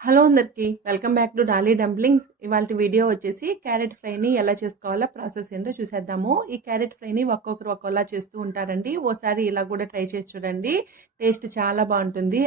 Hello అందరికి welcome back to Dolly dumplings. ఇవాళ video వచ్చేసి క్యారెట్ ఫ్రైని ఎలా చేసుకోవాలో ప్రాసెస్ ఏందో చూసేద్దాము. ఈ క్యారెట్ ఫ్రైని ఒక్కొక్కరు ఒక్కోలా చేస్తూ ఉంటారండి. ఓసారి ఇలా కూడా ట్రై చేసి చూడండి, టేస్ట్ చాలా బాగుంటుంది.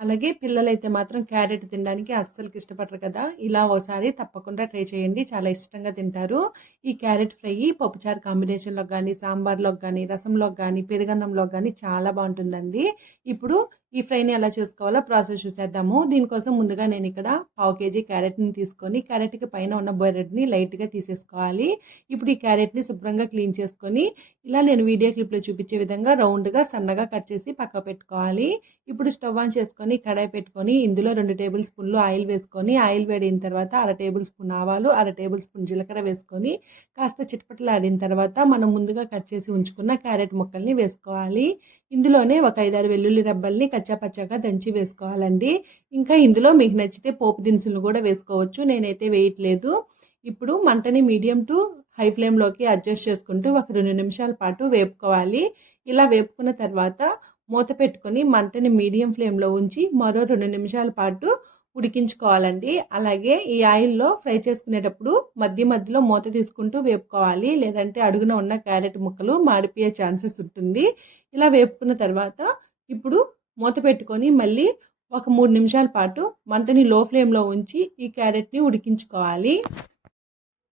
అలాగే పిల్లలైతే మాత్రం క్యారెట్ తినడానికి అస్సలకి ఇష్టపడరు కదా, ఇలా ఓసారి తప్పకుండా ట్రై చేయండి, చాలా ఇష్టంగా తింటారు. ఈ క్యారెట్ ఫ్రై పప్పుచారు కాంబినేషన్లో కానీ, సాంబార్లోకి కానీ, రసంలోకి కానీ, పెరుగన్నంలోకి కానీ చాలా బాగుంటుందండి. ఇప్పుడు ఈ ఫ్రైని ఎలా చేసుకోవాలో ప్రాసెస్ చూసేద్దాము. దీనికోసం ముందుగా నేను ఇక్కడ 1/2 kg క్యారెట్ని తీసుకొని, క్యారెట్కి పైన ఉన్న బొరెడ్ని లైట్గా తీసేసుకోవాలి. ఇప్పుడు ఈ క్యారెట్ని శుభ్రంగా క్లీన్ చేసుకొని ఇలా నేను వీడియో క్లిప్లో చూపించే విధంగా రౌండ్గా సన్నగా కట్ చేసి పక్క పెట్టుకోవాలి. ఇప్పుడు స్టవ్ ఆన్ చేసుకొని కడాయి పెట్టుకొని ఇందులో 2 టేబుల్ స్పూన్లు ఆయిల్ వేసుకొని, ఆయిల్ వేడిన తర్వాత 1/2 టేబుల్ స్పూన్ ఆవాలు, 1/2 టేబుల్ స్పూన్ జీలకర్ర వేసుకొని కాస్త చిటపటలాడిన తర్వాత మనం ముందుగా కట్ చేసి ఉంచుకున్న క్యారెట్ ముక్కల్ని వేసుకోవాలి. ఇందులోనే ఒక 5-6 వెల్లుల్లి రెబ్బల్ని కచ్చాపచ్చాగా దంచి వేసుకోవాలండి. ఇంకా ఇందులో మీకు నచ్చితే పోపు దినుసులు కూడా వేసుకోవచ్చు, నేనైతే వేయట్లేదు. ఇప్పుడు మంటని మీడియం టు హై ఫ్లేమ్లోకి అడ్జస్ట్ చేసుకుంటూ ఒక 2 నిమిషాల పాటు వేపుకోవాలి. ఇలా వేపుకున్న తర్వాత మూత పెట్టుకొని మంటని మీడియం ఫ్లేమ్లో ఉంచి మరో 2 నిమిషాల పాటు ఉడికించుకోవాలండి. అలాగే ఈ ఆయిల్లో ఫ్రై చేసుకునేటప్పుడు మధ్య మధ్యలో మూత తీసుకుంటూ వేపుకోవాలి, లేదంటే అడుగున ఉన్న క్యారెట్ ముక్కలు మాడిపోయే ఛాన్సెస్ ఉంటుంది. ఇలా వేపుకున్న తర్వాత ఇప్పుడు మూత పెట్టుకొని మళ్ళీ ఒక 3 నిమిషాల పాటు మంటని లో ఫ్లేమ్లో ఉంచి ఈ క్యారెట్ని ఉడికించుకోవాలి.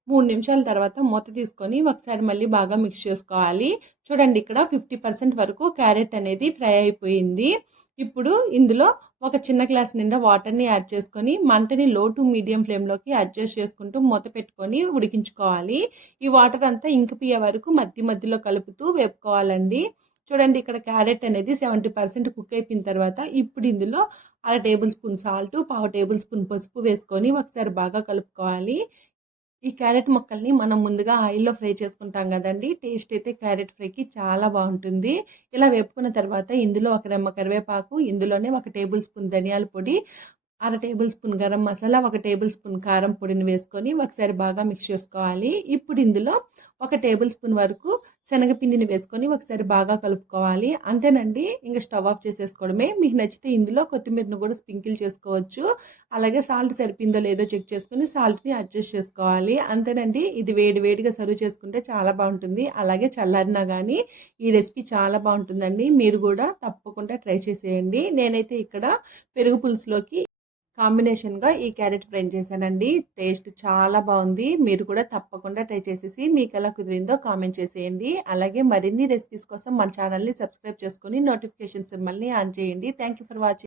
3 నిమిషాల తర్వాత మూత తీసుకొని ఒకసారి మళ్ళీ బాగా మిక్స్ చేసుకోవాలి. చూడండి, ఇక్కడ 50% వరకు క్యారెట్ అనేది ఫ్రై అయిపోయింది. ఇప్పుడు ఇందులో ఒక చిన్న గ్లాస్ నిండా వాటర్ని యాడ్ చేసుకొని మంటని లో టు మీడియం ఫ్లేమ్లోకి అడ్జస్ట్ చేసుకుంటూ మూత పెట్టుకొని ఉడికించుకోవాలి. ఈ వాటర్ అంతా ఇంకిపోయే వరకు మధ్య మధ్యలో కలుపుతూ వేపుకోవాలండి. చూడండి, ఇక్కడ క్యారెట్ అనేది 70% కుక్ అయిపోయిన తర్వాత ఇప్పుడు ఇందులో 1/2 table spoon salt, 1/2 table spoon పసుపు వేసుకొని ఒకసారి బాగా కలుపుకోవాలి. ఈ క్యారెట్ ముక్కల్ని మనం ముందుగా ఆయిల్లో ఫ్రై చేసుకుంటాం కదండి, టేస్ట్ అయితే క్యారెట్ ఫ్రైకి చాలా బాగుంటుంది. ఇలా వేపుకున్న తర్వాత ఇందులో ఒక రెమ్మ కరివేపాకు, ఇందులోనే 1 టేబుల్ స్పూన్ ధనియాల పొడి, 1/2 table spoon garam masala, 1 table spoon కారం పొడిని వేసుకొని ఒకసారి బాగా మిక్స్ చేసుకోవాలి. ఇప్పుడు ఇందులో 1 టేబుల్ స్పూన్ వరకు శనగపిండిని వేసుకొని ఒకసారి బాగా కలుపుకోవాలి. అంతేనండి, ఇంకా స్టవ్ ఆఫ్ చేసేసుకోవడమే. మీకు నచ్చితే ఇందులో కొత్తిమీరను కూడా స్ప్రింకిల్ చేసుకోవచ్చు. అలాగే సాల్ట్ సరిపోయిందో లేదో చెక్ చేసుకొని సాల్ట్ని అడ్జస్ట్ చేసుకోవాలి. అంతేనండి, ఇది వేడి వేడిగా సర్వ్ చేసుకుంటే చాలా బాగుంటుంది. అలాగే చల్లారినా కానీ ఈ రెసిపీ చాలా బాగుంటుందండి. మీరు కూడా తప్పకుండా ట్రై చేసేయండి. నేనైతే ఇక్కడ పెరుగు పులుసులోకి కాంబినేషన్గా ఈ క్యారెట్ ఫ్రై చేశానండి. టేస్ట్ చాలా బాగుంది. మీరు కూడా తప్పకుండా ట్రై చేసేసి మీకు ఎలా కుదిరిందో కామెంట్ చేసేయండి. అలాగే మరిన్ని రెసిపీస్ కోసం మన ఛానల్ని సబ్స్క్రైబ్ చేసుకొని నోటిఫికేషన్ సింబల్ని ఆన్ చేయండి. Thank you for watching.